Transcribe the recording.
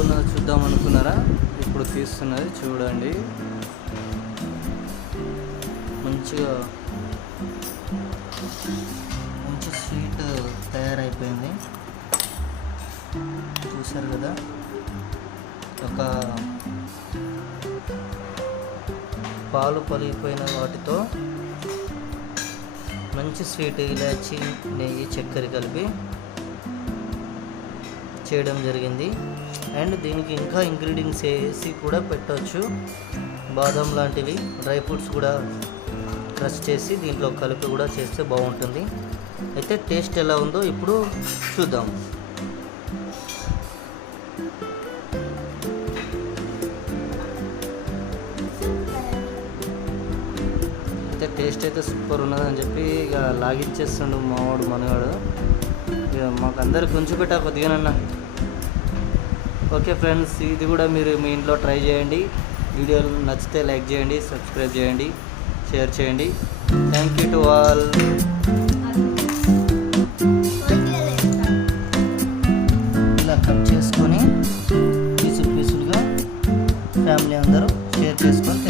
ఉన్నదో చూద్దాం అనుకున్నారా? ఇప్పుడు తీస్తున్నది చూడండి. మంచిగా మంచి స్వీట్ తయారైపోయింది. చూసారు కదా? ఒక పాలు పలిగిపోయిన వాటితో మంచి స్వీట్ ఇలాచి నెయ్యి చక్కెర కలిపి చేయడం జరిగింది. అండ్ దీనికి ఇంకా ఇంగ్రీడియంట్స్ వేసి కూడా పెట్టవచ్చు బాదం లాంటివి డ్రై ఫ్రూట్స్ కూడా క్రష్ చేసి దీంట్లో కలిపి కూడా చేస్తే బాగుంటుంది. అయితే టేస్ట్ ఎలా ఉందో ఇప్పుడు చూద్దాం. అయితే టేస్ట్ అయితే సూపర్ ఉన్నదని చెప్పి ఇక లాగిచ్చేస్తుండు మావాడు మనగాడు. ఇక మాకు అందరు కొంచెం పెట్టా కొద్దిగానన్నా. ఓకే ఫ్రెండ్స్ ఇది కూడా మీరు మీ ఇంట్లో ట్రై చేయండి. వీడియోలు నచ్చితే లైక్ చేయండి సబ్స్క్రైబ్ చేయండి షేర్ చేయండి. థ్యాంక్ యూ టు ఆల్ చేసుకొని ఫ్యామిలీ షేర్ చేసుకొని